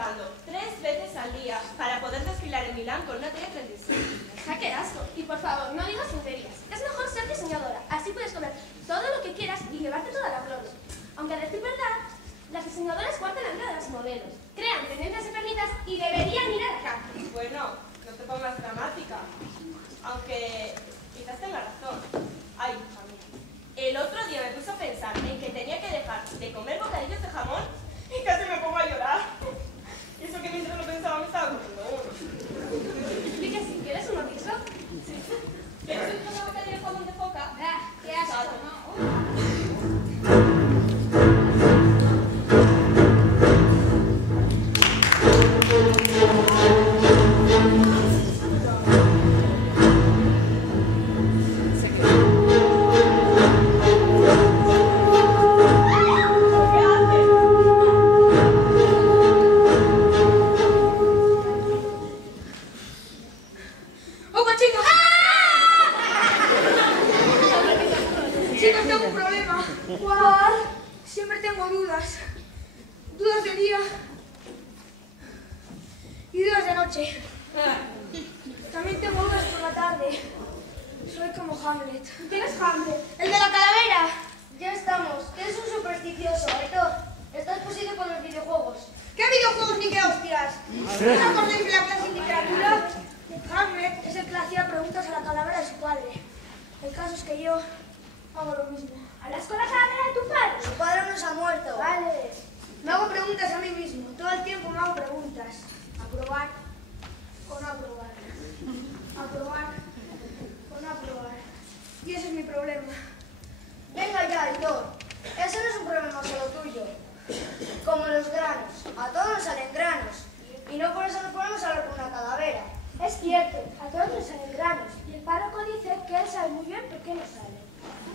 vomitando 3 veces al día para poder desfilar en Milán con una talla 36. ¡Qué asco! Y por favor, no digas tonterías. Es mejor ser diseñadora. Así puedes comer todo lo que quieras y llevarte toda la gloria. Aunque a decir verdad, las diseñadoras cuartan la vida de las modelos, crean tendencias enfermitas y deberían ir a la cárcel. Bueno, no te pongas dramática. Aunque quizás tenga razón. Ay, hija mía. El otro día me puse a pensar en que tenía que dejar de comer bocadillos de jamón y casi me pongo a llorar. Y eso que mientras lo pensaba me estaba comiendo uno. ¿Y que sí? ¿Quieres uno guiso? Sí. ¿Quieres un bocadillo de jamón de foca? Ah, ¡qué asco! ¿No? Chicos, tengo un problema. ¿Cuál? Siempre tengo dudas. Dudas de día y dudas de noche. También tengo dudas por la tarde. Soy como Hamlet. ¿Quién es Hamlet? ¡El de la calavera! Ya estamos. ¿Qué es un supersticioso, Aitor? Estás poseído por los videojuegos. ¿Qué videojuegos ni qué hostias? ¿No acordáis de la clase de literatura? Hamlet es el que le hacía preguntas a la calavera de su padre. El caso es que yo hago lo mismo. ¿Hablas con la calavera de tu padre? Su padre no se ha muerto. Vale. Me hago preguntas a mí mismo. Todo el tiempo me hago preguntas. Aprobar o no aprobar. Aprobar o no aprobar. Y ese es mi problema. Venga ya, Aitor. Ese no es un problema solo tuyo. Como los granos. A todos nos salen granos. Y no por eso nos podemos hablar con una calavera. Es cierto, a todos nos salen granos. Y el párroco dice que él sabe muy bien por qué nos salen.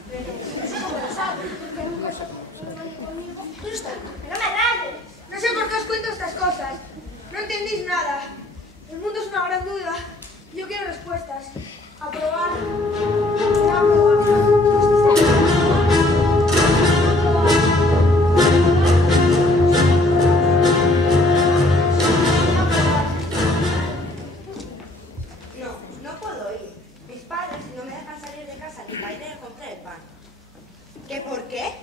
Pero no sé cómo lo sabe, porque nunca se ha conmigo. ¡Pero me rayes! No sé por qué os cuento estas cosas. No entendís nada. El mundo es una gran duda. Yo quiero respuestas. Aprobar o no aprobar. No puedo ir. Mis padres no me dejan salir de casa ni para ir a comprar el pan. ¿Qué por qué?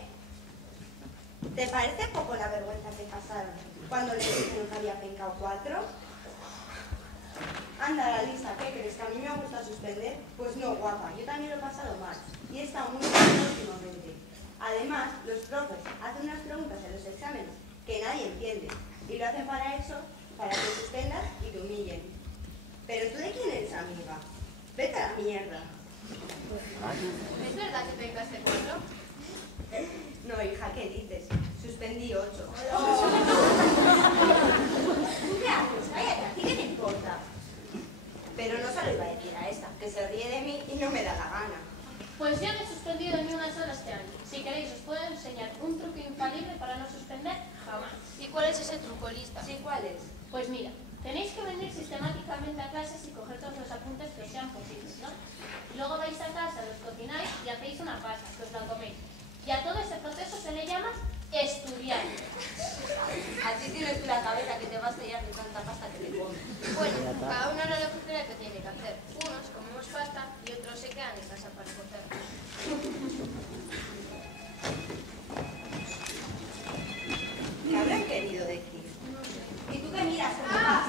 ¿Te parece poco la vergüenza que pasaron cuando les dijeron que había pencado 4? Anda, la lista, ¿qué crees? ¿Que a mí me ha gustado suspender? Pues no, guapa, yo también lo he pasado mal. Y he estado muy mal últimamente. Además, los profes hacen unas preguntas en los exámenes que nadie entiende. Y lo hacen para eso, para que suspendas y te humillen. ¿Pero tú de quién eres amiga? Vete a la mierda. ¿Es verdad que pencaste 4? No, hija, ¿qué dices? Suspendí 8. ¿Tú qué haces? Cállate, ¿a ti qué te importa? Pero no se lo iba a decir a esta, que se ríe de mí y no me da la gana. Pues yo no he suspendido ni una sola este año. Si queréis os puedo enseñar un truco infalible para no suspender jamás. ¿Y cuál es ese truco, lista? ¿Sí, cuál es? Pues mira, tenéis que venir sistemáticamente a clases y coger todos los apuntes que os sean posibles, ¿no? Y luego vais a casa, los cocináis y hacéis una pasta, que os la coméis. Y a todo ese proceso se le llama estudiar. Así tienes tú la cabeza que te vas a sellar de tanta pasta que te comes. Bueno, cada uno hará lo que crea que tiene que hacer. Unos comemos pasta y otros se quedan en casa para cocer. ¿Qué habrán querido decir? ¿Y tú qué miras? ¿Qué pasa?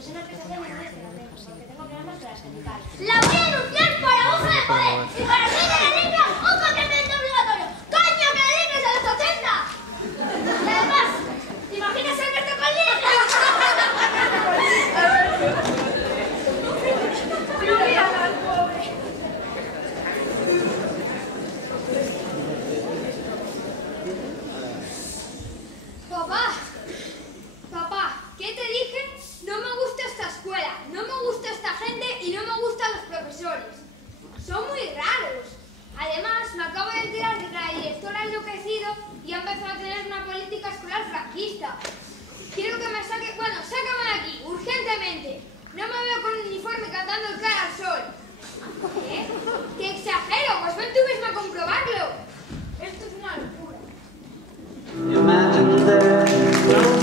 Pues una aplicación de redes sociales, porque tengo problemas con las cervicales. ¡La voy a anunciar para abuso de poder! ¡Y para ser de la niña, un complemento obligatorio! ¡Coño, que dediques a los 80! Y además, ¿te imaginas a Alberto con Lina? No miras al pobre. Papá, ¿qué te dije? No me gusta esta escuela, no me gusta esta gente y no me gustan los profesores. Son muy raros. Además, me acabo de enterar de que la directora ha enloquecido y ha empezado a tener una política escolar franquista. Quiero que me saque... Bueno, sácame de aquí, urgentemente. No me veo con un uniforme cantando el cara al sol. ¿Qué? ¡Qué exagero! Pues ven tú misma a comprobarlo. Esto es una locura. Imagine there's no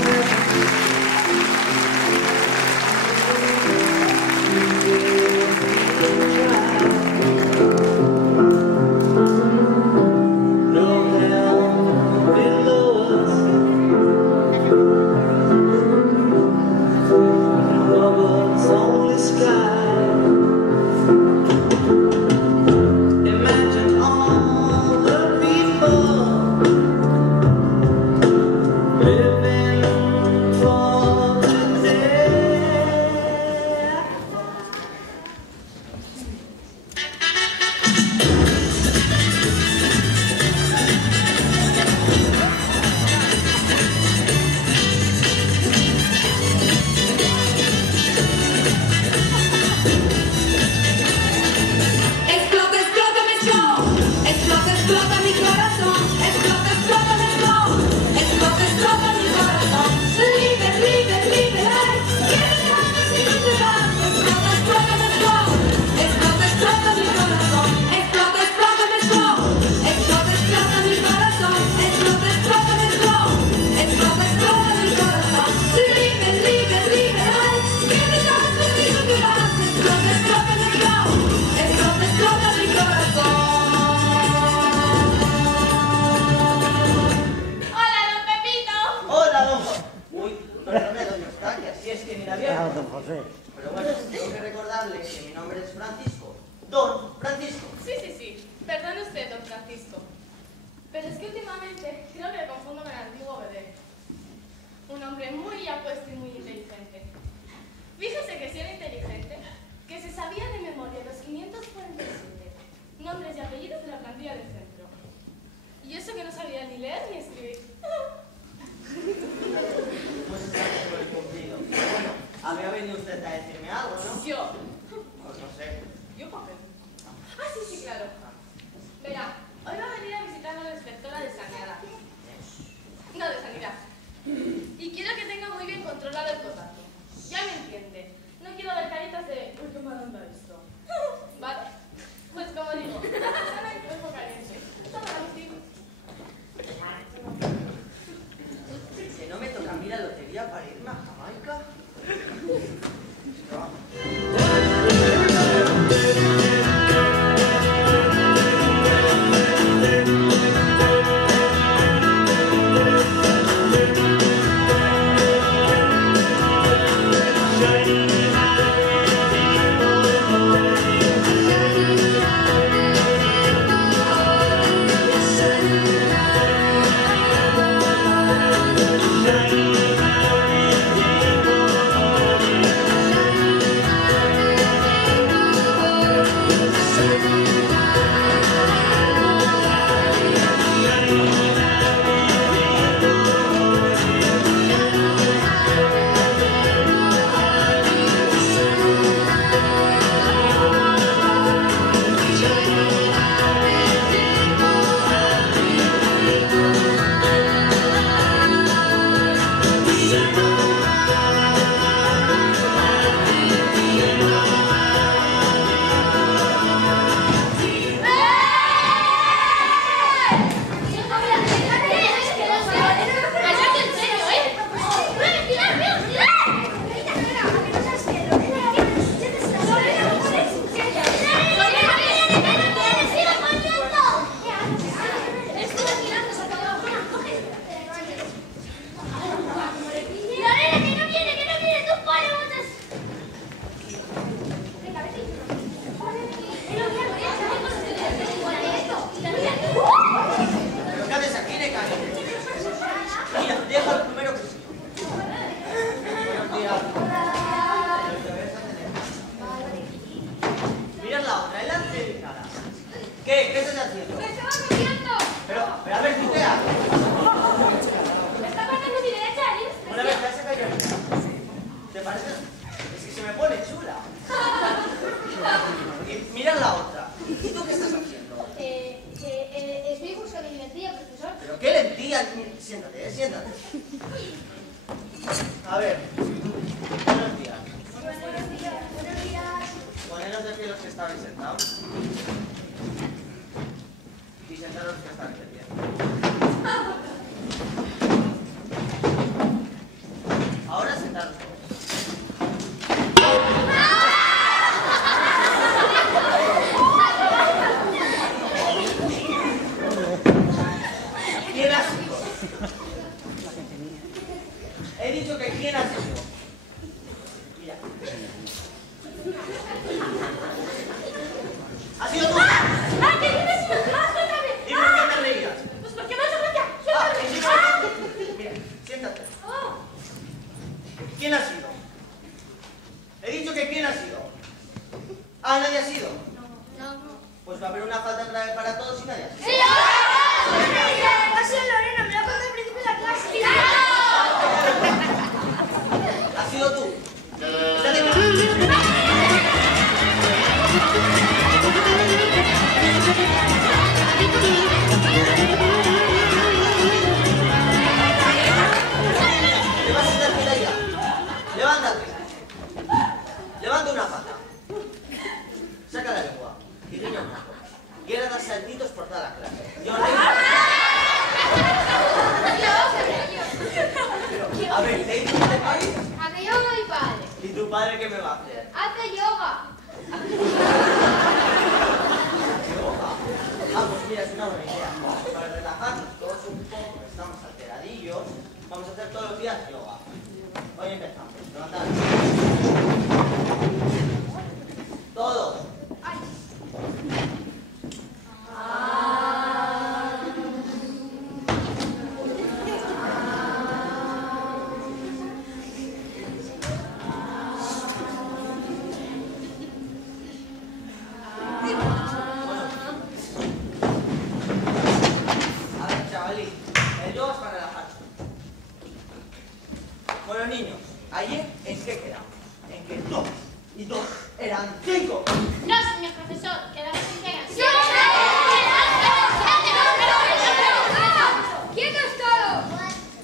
Pero bueno, tengo que recordarle que mi nombre es Francisco. Don Francisco. Sí. Perdone usted, don Francisco. Pero es que últimamente creo que le confundo con el antiguo Bedel. Un hombre muy apuesto y muy inteligente. Fíjese que si era inteligente, que se sabía de memoria los 547 nombres y apellidos de la plantilla del centro. Y eso que no sabía ni leer ni escribir. Pues gracias por el cumplido. Bueno, había venido usted a decirme algo, ¿no? Yo. Pues no sé. ¿Yo papel? Ah, sí, claro. Verá, hoy va a venir a visitarnos la inspectora de sanidad. No, de sanidad. Y quiero que tenga muy bien controlado el contacto. Ya me entiende. No quiero ver caritas de uy, qué mal anda esto. ¿Vale? Pues como digo, una persona y cuerpo caliente. Toma la música. Que no me toca a mí la lotería para irme a Jamaica. ¿Qué? ¿Qué estás haciendo? ¡Me estaba copiando! Pero a ver, tutea. Me está cortando mi derecha de libre Una vez, expresión. ya se calla. ¿Te parece? Es que se me pone chula. Y mira la otra. ¿Y tú qué estás haciendo? Estoy buscando mi lentilla, profesor. ¿Pero qué lentillas? Siéntate, siéntate. A ver. Buenos días. Buenos días. Poneros de pie los que estabais sentados. Y sentaros los que estabais de pie. Ahora sentaros todos. ¿Quién ha sido? He dicho que ¿quién ha sido? Mira. ¿Ha sido tú? ¡Ah, qué bien ha sido! ¡Ah, suéltame! ¿Y por qué te reías? Pues porque me ha hecho gracia. Ah, ¡Suéltame! encima. ¡Ah! Mira, siéntate. ¡Oh! ¿Quién ha sido? He dicho que ¿quién ha sido? Ah, ¿nadie ha sido? No. Pues va a haber una falta grave para todos y nadie ha sido. ¡Sí! Ha sido Lorena, me lo ha contado al principio de la clase. ¿Ha sido tú? Estate quieto. ¿Te vas a estar bien allá? Levántate. Levanta una pata. Saca la lengua. Y guiña un ojo. Y ahora das saltitos por toda la clase. Yo Pero, a ver, ¿te he dicho que te país? Hace yoga mi padre. ¿Y tu padre qué me va a hacer? Hace yoga. Yoga. Ah, pues mira, es una buena idea. Para relajarnos todos un poco, estamos alteradillos, vamos a hacer todos los días yoga. Hoy empezamos. Levantad. Todos. A ver, chavalín, el yoga es para relajarse. Bueno, niños, ayer ¿en qué quedamos? En que 2 y 2 eran 5. No, señor profesor, quedamos en que eran ¡Quietos todos!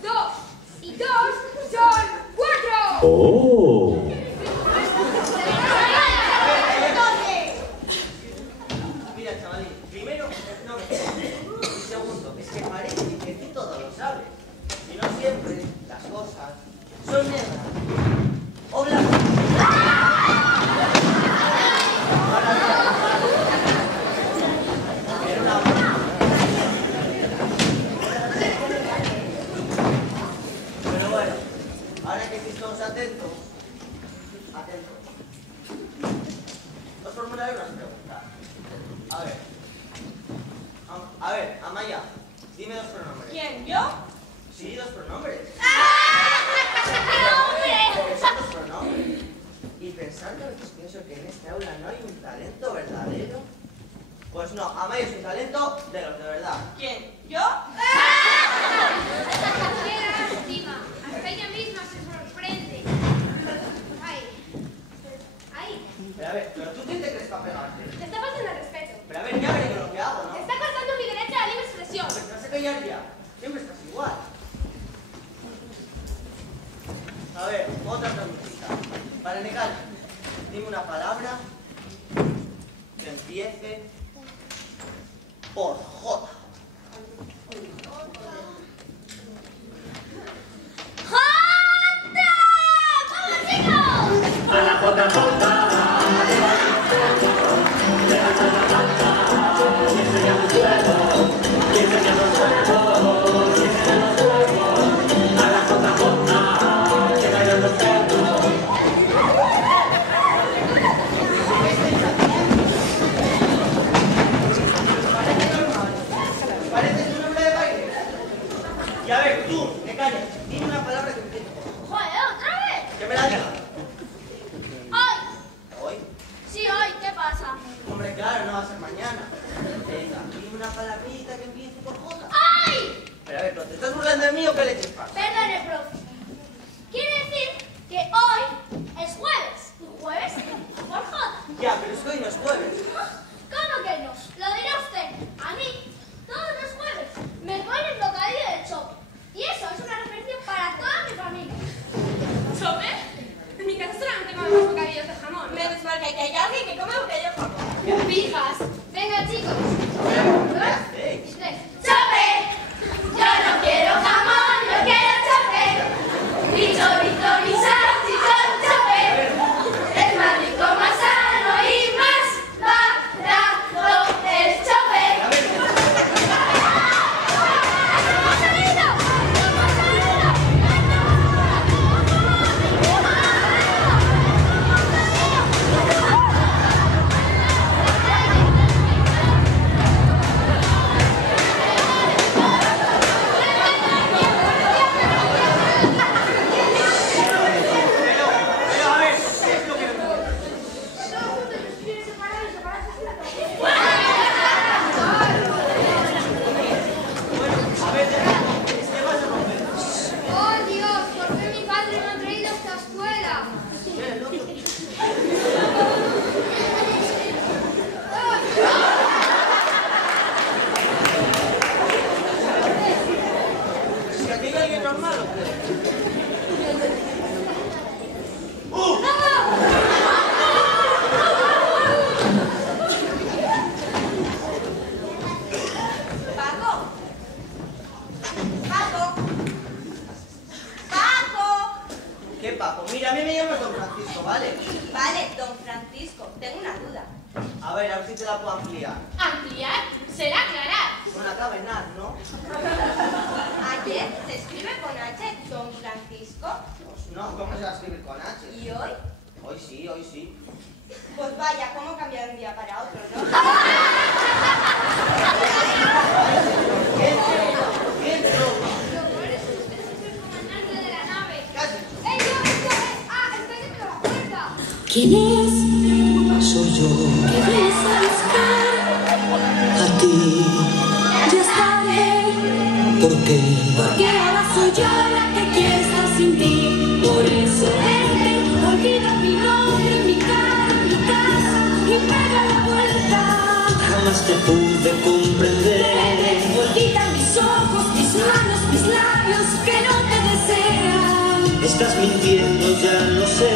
2 y 2 son 4. Oh. Mira, chavalín, primero, no me y segundo, es que parece que tú todo lo sabes. Y no siempre las cosas son negras o blancas. Era una broma. Pero bueno, ahora que estéis todos atentos, os formularé unas preguntas. A ver, Amaya, dime 2 pronombres. ¿Quién? ¿Yo? Sí, 2 pronombres. ¡Hombre! Que son 2 pronombres. Y pensando a veces pienso que en este aula no hay un talento verdadero. Pues no, Amaya es un talento de los de verdad. ¿Quién? ¿Yo? ¡Qué lástima! Hasta ella misma se sorprende. Ay. Pero a ver, ¿pero tú quién te crees para pegarte? Te está faltando el respeto. Pero a ver, ya veré yo lo que hago, Te ¿no? está cortando mi derecha de libre expresión. Pues no sé callar ya. Siempre estás igual. A ver, otra preguntita. Para negar, dime una palabra que empiece por J. A la JJ. ¿Pareces un hombre de baile? Y a ver, tú, me calles. Dime una palabra que empiece por J. Joder, ¿otra vez? Que me la digas. ¡Ay! ¿Hoy? Sí, hoy, ¿qué pasa? Hombre, claro, no va a ser mañana. mío, ¿qué leches pasa? Perdone, profe. Quiere decir que hoy es jueves. ¿Y jueves? Por joda. Ya, pero es que hoy no es jueves. ¿Cómo que no? Lo dirá usted. A mí, todos los jueves, me ponen bocadillo de chope. Y eso es una referencia para toda mi familia. ¿Chope? En mi casa solamente comemos bocadillos de jamón. Menos mal que hay alguien que come bocadillo de jamón. Fijas. Venga, chicos. ¿Qué hacéis? ¡Chope! Yo no quiero jamón, yo quiero chope. Ni chorizo, ni salchichón, chope. Es más rico, más sano y más barato el chope. Pero, a ver, ¿qué es lo que me ocurre? Todos juntos nos quieren separar y separarse así la cosa. Bueno, a ver, es que vas a romper. ¡Oh, Dios! ¿Por qué mi padre me ha traído a esta escuela? ¿Qué, loco? ¿Es que aquí hay alguien normal o qué? Paco. Paco. Paco. ¿Qué, Paco? Mira, a mí me llamas Don Francisco, ¿vale? Vale, don Francisco, tengo una duda. A ver si te la puedo ampliar. Ampliar será aclarar. No acaba en nada, ¿no? Ayer se escribe con H, don Francisco. Pues no, ¿cómo se va a escribir con H? ¿Y hoy? Hoy sí, hoy sí. Pues vaya, ¿cómo cambiar un día para otro, no? ¿Quién roba? Lo peor es que usted es el comandante de la nave. ¿Qué has hecho? ¡Ey, yo! ¡Ah, espérenme la puerta! ¿Quién es? Soy yo. ¿Qué ves a buscar? A ti. Ya estaré. ¿Por qué? Porque ahora soy yo la que quiere estar sin ti. Por eso vente, olvida mi nombre, mi cara, mi casa y pega la vuelta. Jamás te pude comprender. Olvida mis ojos, mis manos, mis labios que no te desean. Estás mintiendo, ya lo sé.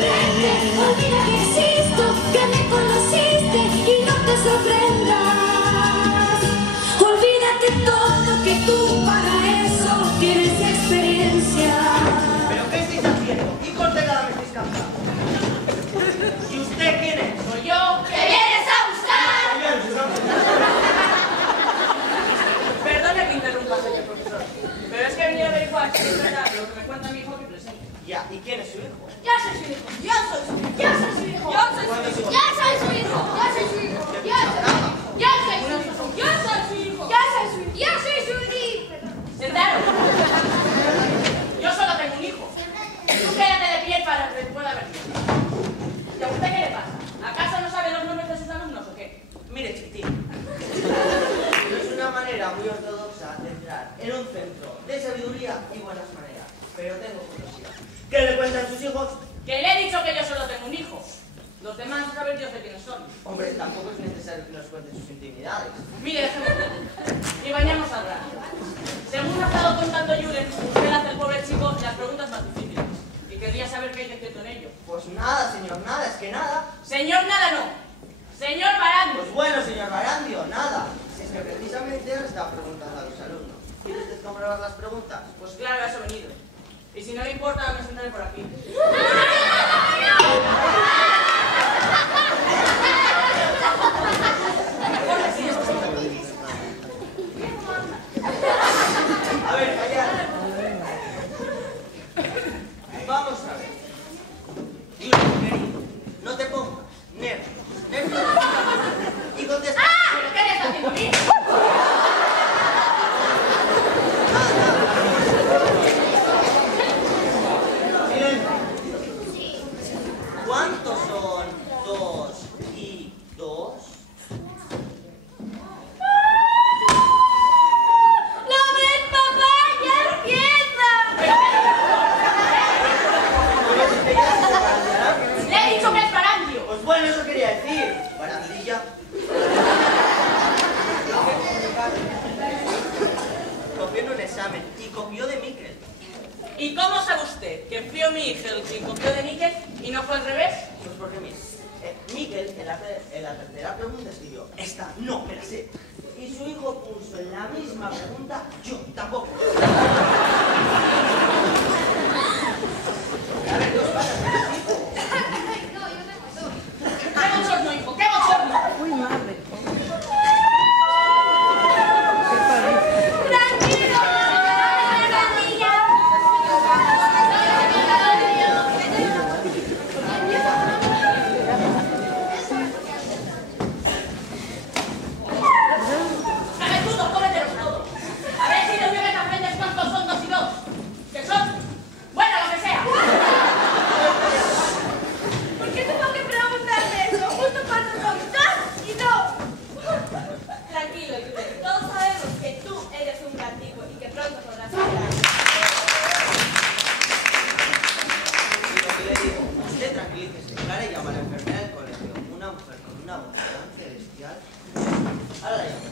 Olvida que existo, que me conociste y no te sorprendas. Olvídate todo, que tú para eso tienes experiencia. ¿Pero qué estáis haciendo? ¿Qué cortelada me estáis cantando? ¿Y usted quién es? Soy yo. ¿Qué vienes a buscar? Perdone que interrumpa, señor profesor, pero es que he venido a averiguar si es verdad lo que me cuenta mi hijo que presenta. Ya, ¿y quién es su hijo? Yo soy su hijo. Yo soy su hijo. Yo soy su hijo. Yo soy ¿Cuándo su hijo. Yo soy su hijo. Yo soy su hijo. Yo soy su hijo. Yo soy su hijo. Yo soy su hijo. Yo soy su hijo. Yo soy su hijo. ¡Sentaros! Yo solo tengo un hijo. Tú quédate de pie para que pueda ver. ¿Y a usted qué le pasa? ¿Acaso no sabe los nombres de sus alumnos o qué? Mire, chiquitín. No es una manera muy ortodoxa de entrar en un centro de sabiduría y buenas maneras. Pero tengo curiosidad. ¿Qué le cuentan sus hijos? Que le he dicho que yo solo tengo un hijo. Los demás saben Dios de quiénes son. Hombre, tampoco es necesario que nos cuenten sus intimidades. Mire, dejémoslo. Y vayamos a hablar. Según ha estado contando Julen, usted hace al pobre chico las preguntas más difíciles. Y querría saber qué hay de cierto en ello. Pues nada, señor, nada, es que nada. Señor, nada no. Señor Barando. Pues bueno, señor Barandio, nada. Si es que precisamente él está preguntando a los alumnos. ¿Quiere usted comprobar las preguntas? Pues claro, a eso he venido. Y si no le importa, me sentaré por aquí. A ver, callad. Vamos a ver. Julen, querido, no te pongas nervioso. Y contesta. ¿Pero qué le está haciendo a mí? Miren, ¿cuánto copió Miguel, quien copió de Miquel y no fue al revés. Pues porque mira, Miquel en la tercera pregunta escribió, esta no me la sé. Y su hijo puso en la misma pregunta, yo tampoco. A ver, ¿qué os pasa? No, yo tengo dos. ¡Qué bochorno, hijo! ¡Qué bochorno! Uy, madre. ¡Cabezudos, cómetelos todos! A ver si de una vez aprendes cuántos son 2 y 2. ¿Qué son? Bueno, lo que sea. ¿Por qué tengo que preguntarme eso? Justo cuando son 2 y 2. Tranquilo, Yuri. Todos sabemos que tú eres un gran tipo y que pronto podrás hablar. Y lo que le digo, usted tranquilícese, Clara llama a la enfermera del colegio, una mujer con una voz tan celestial. Ahora la llamo.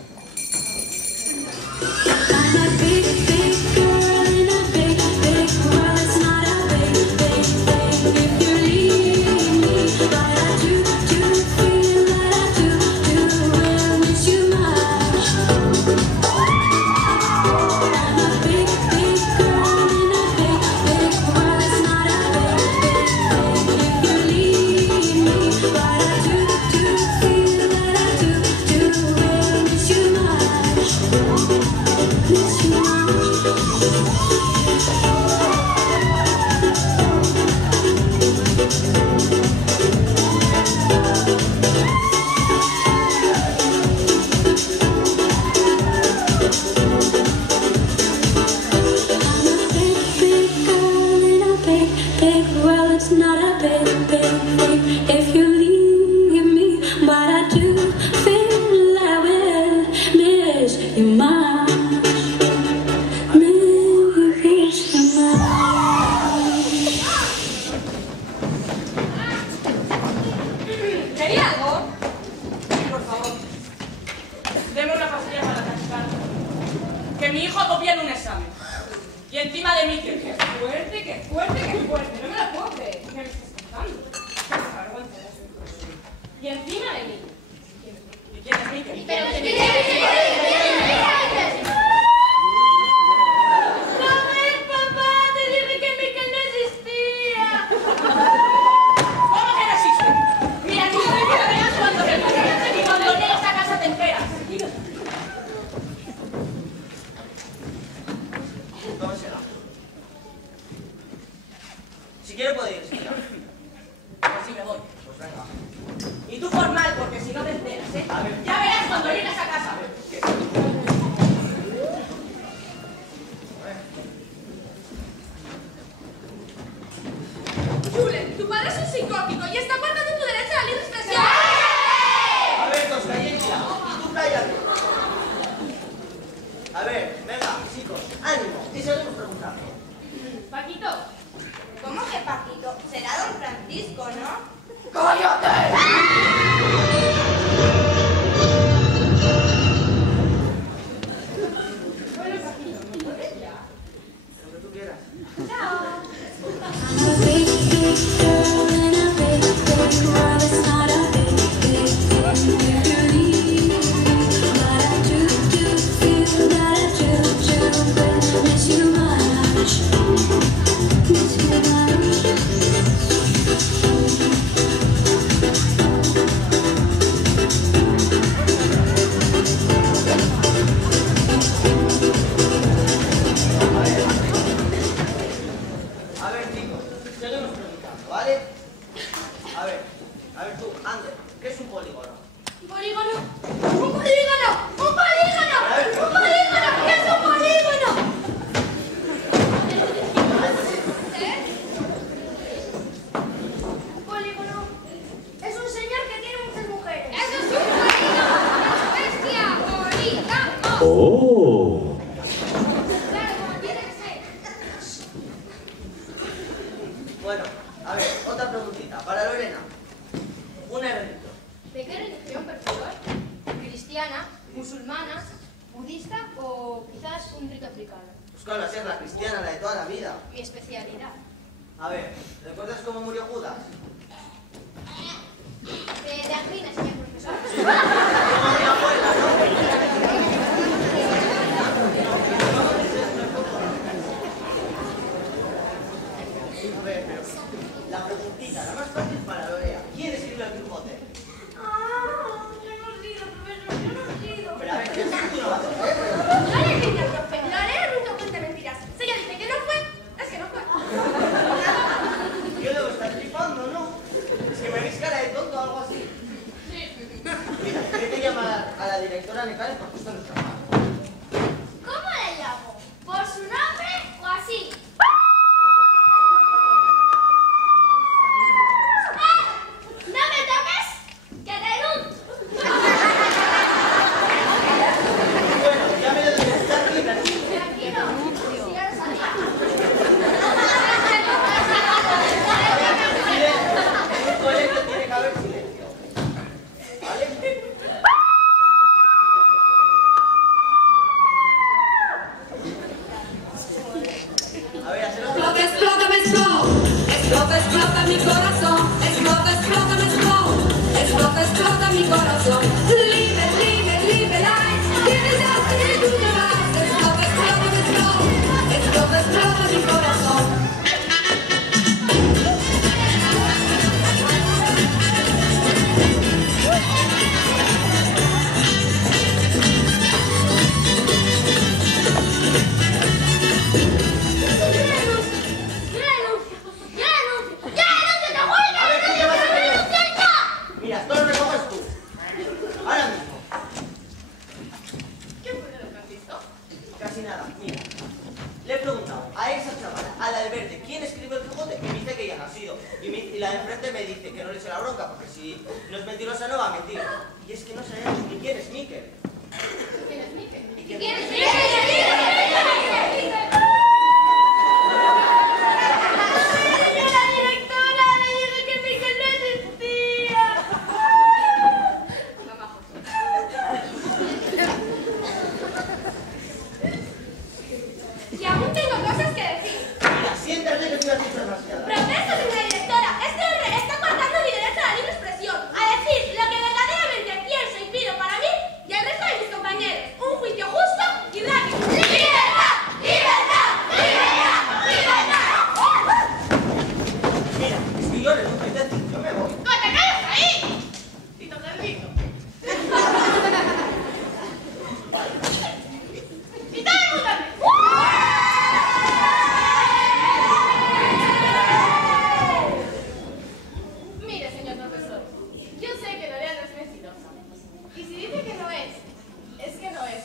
I'm a big, big girl in a big, big world. It's not a big, big thing if you leave me. But I do feel that I do will miss you much. I'm a big, big girl in a big, big world. It's not a big, big thing if you leave me. But I do feel that I do will miss you much. Miss you much. Big girl in a big, big world. It's not a big, big thing if you leave me. But I do feel I will miss you much. Miss you much. ¿Quería algo? Sí, por favor. Deme una pastilla para cascar. Que mi hijo copia en un examen. Y encima de mí, que fuerte, que fuerte, que fuerte. No me la puedo creer. ¿Qué me estás contando? Qué vergüenza. Y encima de mí. ¿Y quién es Miquel? Pero que ¿No ves, papá? Te dije que Miquel no existía. ¿Cómo que no existe? Mira, tú me verás cuando te y cuando llegues a casa te enteras. ¿Cómo será? Si quiere puede irse. Pues sí, me voy. Pues venga. Y tú formal, porque si no te enteras, ¿eh? A ver. Ya verás cuando llegues a casa. Julen, tu padre es un psicótico y está cortando tu derecho a la libre expresión. A ver, os calléis ya. Y tú cállate. A ver, venga, chicos, ánimo. Y seguimos preguntando. Paquito, ¿Cómo que Paquito? Será don Francisco, ¿no? Lo que tú quieras. I'm a big, big girl in a big, big world. It's not a big, big thing if you leave me. But I do feel that I do will miss you much. Miss you A ver, chicos, seguimos preguntando, ¿vale? A ver tú, Ander, ¿qué es un polígono? ¿un polígono? ¡Un polígono! ¡Un polígono! ¡Un polígono! ¿Qué es un polígono? Un polígono es un señor que tiene muchas mujeres. ¡Eso es un polígono! ¡Bestia! ¡Polígamo! Oh. Claro, como tiene que ser. Bueno, a ver, otra preguntita. Para Lorena. Una religión. ¿De qué religión, profesor? ¿Cristiana, musulmana, budista o quizás un rito africano? Pues claro, esa es la cristiana, la de toda la vida. Mi especialidad. A ver, ¿recuerdas cómo murió Judas? De angina, señor profesor. Como mi abuela, ¿no? A ver, pero la preguntita, la más fácil para Lorea. ¿Quién escribió el Quijote? Yo no he sido, profesor, yo no he sido. Pero a ver, ¿qué es que tú no vas a saber? Lore dice, profe, Lore nunca cuenta mentiras. Si ella dice que no fue, es que no fue. Yo debo estar flipando, ¿no? Es que me veis cara de tonto o algo así. Sí. Mira, hay que llamar a la directora Necales porque esto no está mal. ¿Cómo le llamo? ¿Por su nombre o así? ¡No me toques! ¡Que te denuncio! Bueno, ya me lo debes estar libre. Tranquilo, si ya lo sabía. En un colegio tiene que haber silencio. ¿Vale? A ver, hacer otro. Explota, explota, me explota. Explota, explota mi corazón. Explota, explota, me explota. Explota, explota mi corazón. Live, live, live life. Give it up, give it to your life. Explota, explota, me explota. Explota, explota mi corazón. A ver, ¿qué vas a hacer? Mira, esto lo recoges tú. Ahora mismo. ¿Qué fue de lo que has visto? Casi nada. Mira, le he preguntado a esa chavala, a la del verde, ¿quién escribió el Quijote? Y me dice que ella no ha sido. Y la de enfrente me dice que no le eche la bronca, porque si no es mentirosa no va a mentir. Y es que no sabemos ni quién es Miquel. ¿Quién es Miquel? ¿Y quién ¿Quién es Miquel? La directora le dije que Miquel no existía. Mamá, Y aún tengo cosas que decir. Mira, siéntate que tú has dicho demasiado. Protesto, señora directora. Este hombre está cortando mi derecho a la libre expresión, a decir lo que verdaderamente pienso y pido para mí y el resto de mis compañeros. Un juicio justo y rápido. ¡Libertad! ¡Libertad! ¡Libertad! ¡Libertad! Mira, es que yo renuncio, es decir, yo me voy. ¡No te calles ahí! Tito Carlito. ¡Y todo el mundo también! Mire, señor profesor, yo sé que Lorea no es mentirosa. Y si dice que no es que no es.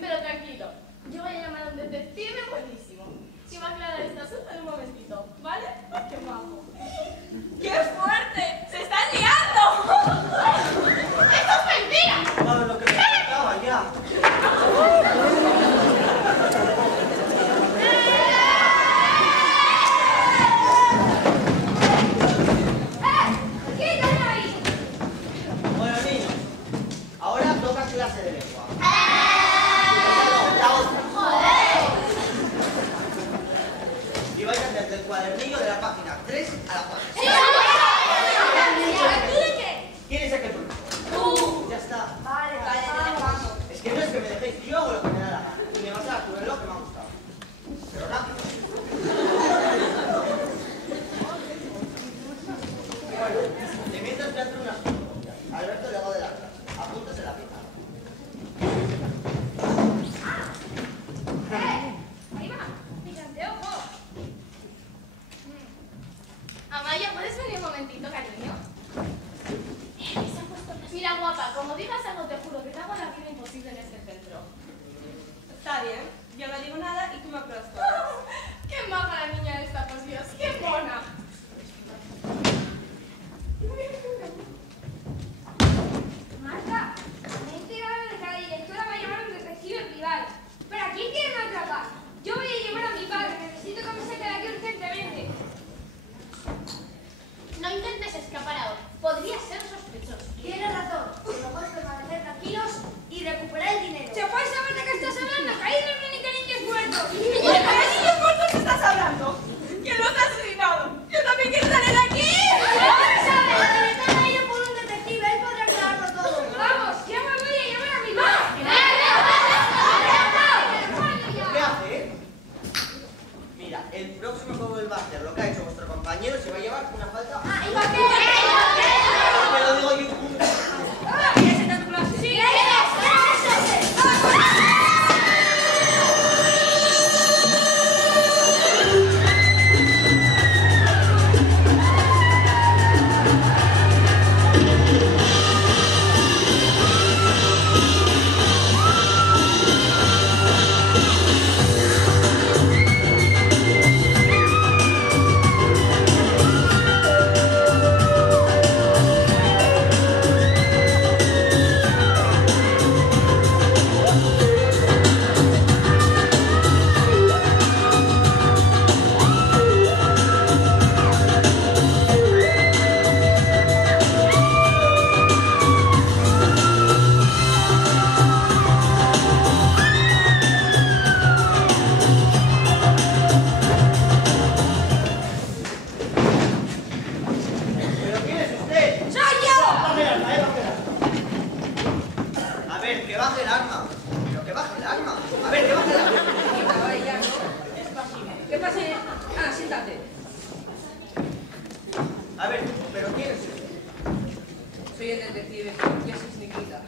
Pero tranquilo, yo voy a llamar a un detective buenísimo. Y va a aclarar este asunto en un momentito, ¿vale? ¡Qué guapo! ¡Qué fuerte! ¡Se están liando! ¡Esto es mentira! Vamos, lo que me faltaba ya. ¡Quítalo ahí! Bueno, niños, ahora toca clase de lengua. No, la otra. Y vais a hacer del cuadernillo de la página 3 a la 4. ¿Tú de qué? ¿Quién es aquel profesor? Tú. Ya está. Vale, vamos. Es que no es que me dejéis, yo hago lo que me da la gana. Y me vas a dar tu reloj que me ha gustado. Pero rápido. Bueno, de mientras voy a hacer unas fotocopias. Alberto le hago de la clase. Apúntase la pizarra. Ahí va. Fíjate, ojo. Amaya, ¿puedes venir un baje el arma. Pero que baje el arma. A ver, que baje el arma. Vaya, ¿no? Es pasible. ¿Qué pase? Ah, siéntate. A ver, pero ¿quién es usted? Soy el detective, y esa es Nikita.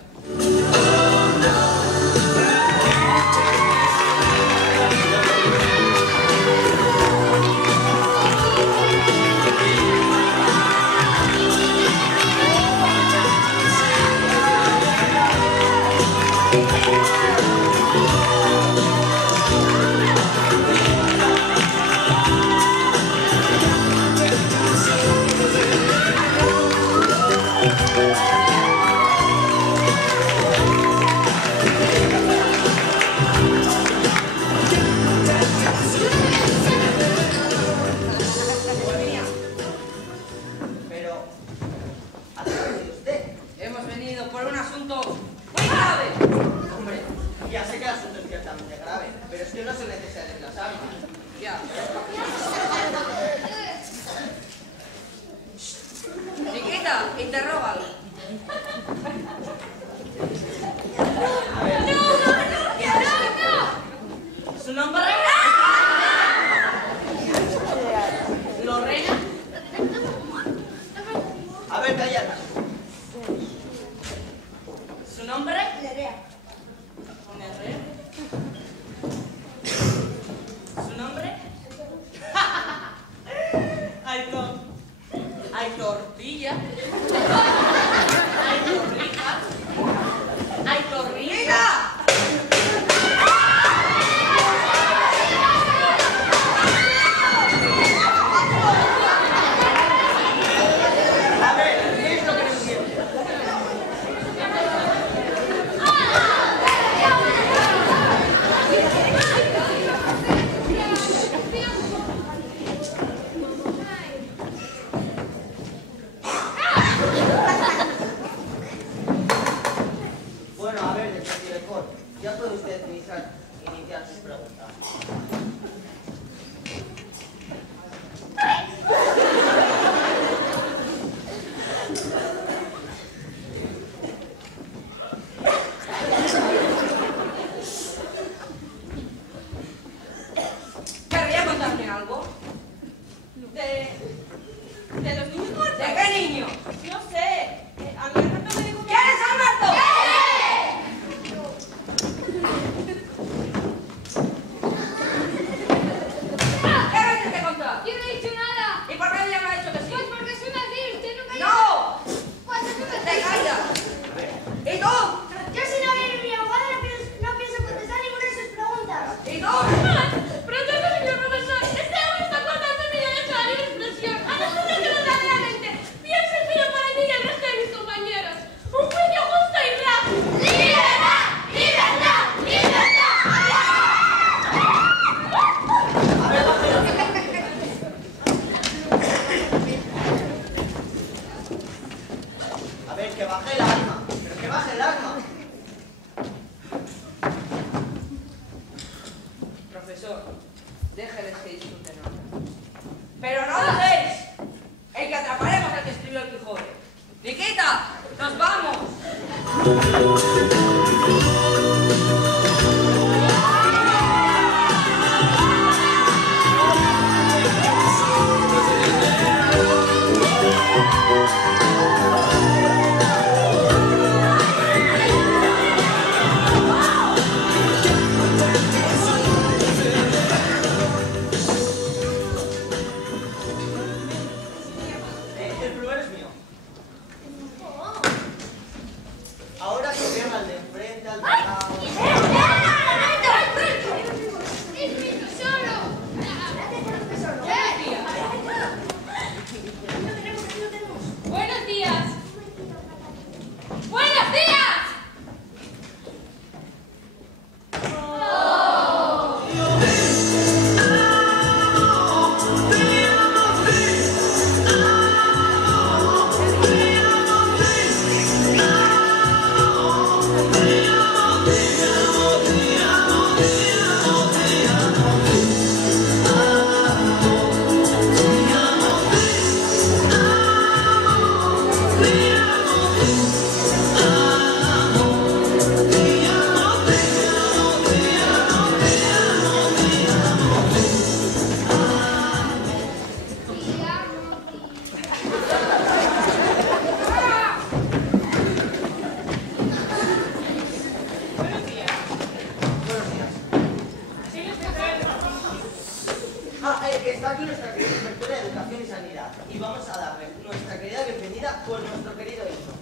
nuestra querida inspectora de Educación y Sanidad y vamos a darle nuestra querida bienvenida con nuestro querido hijo.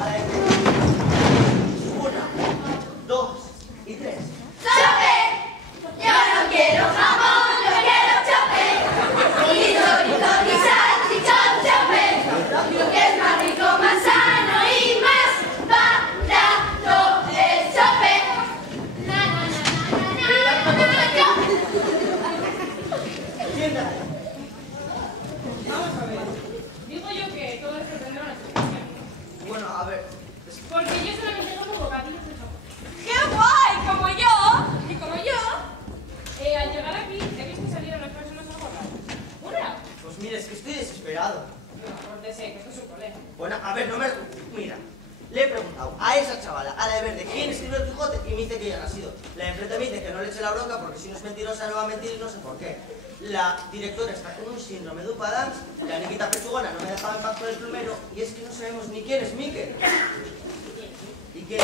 A la bienvenida. 1, 2 y 3. ¡Chope! Yo no quiero jamón, yo quiero chope. Y chorizo y salchichón chope. Lo que es más rico, más sano y más barato es chope. Na, na, na, na, na, na, na, yo. Siéntate. Vamos a ver. Digo yo que todo esto tendrá una explicación. Bueno, a ver. Porque yo solamente como bocadillos de chocolate. ¡Qué guay! Como yo. Y como yo. Al llegar aquí he visto salir a las personas algo raras. ¡Una! Pues mira, es que estoy desesperado. No, córtese, que esto es un colegio. Bueno, a ver, no me... Mira, le he preguntado a esa chavala, a la de verde, quién escribió el Quijote y me dice que ella no ha sido. La de enfrente me dice que no le eche la bronca porque si no es mentirosa no va a mentir y no sé por qué. La directora está con un síndrome de Upadance, la niñita pechugona no me dejaba en paz con el plumero y es que no sabemos ni quién es Miquel. ¿Y qué?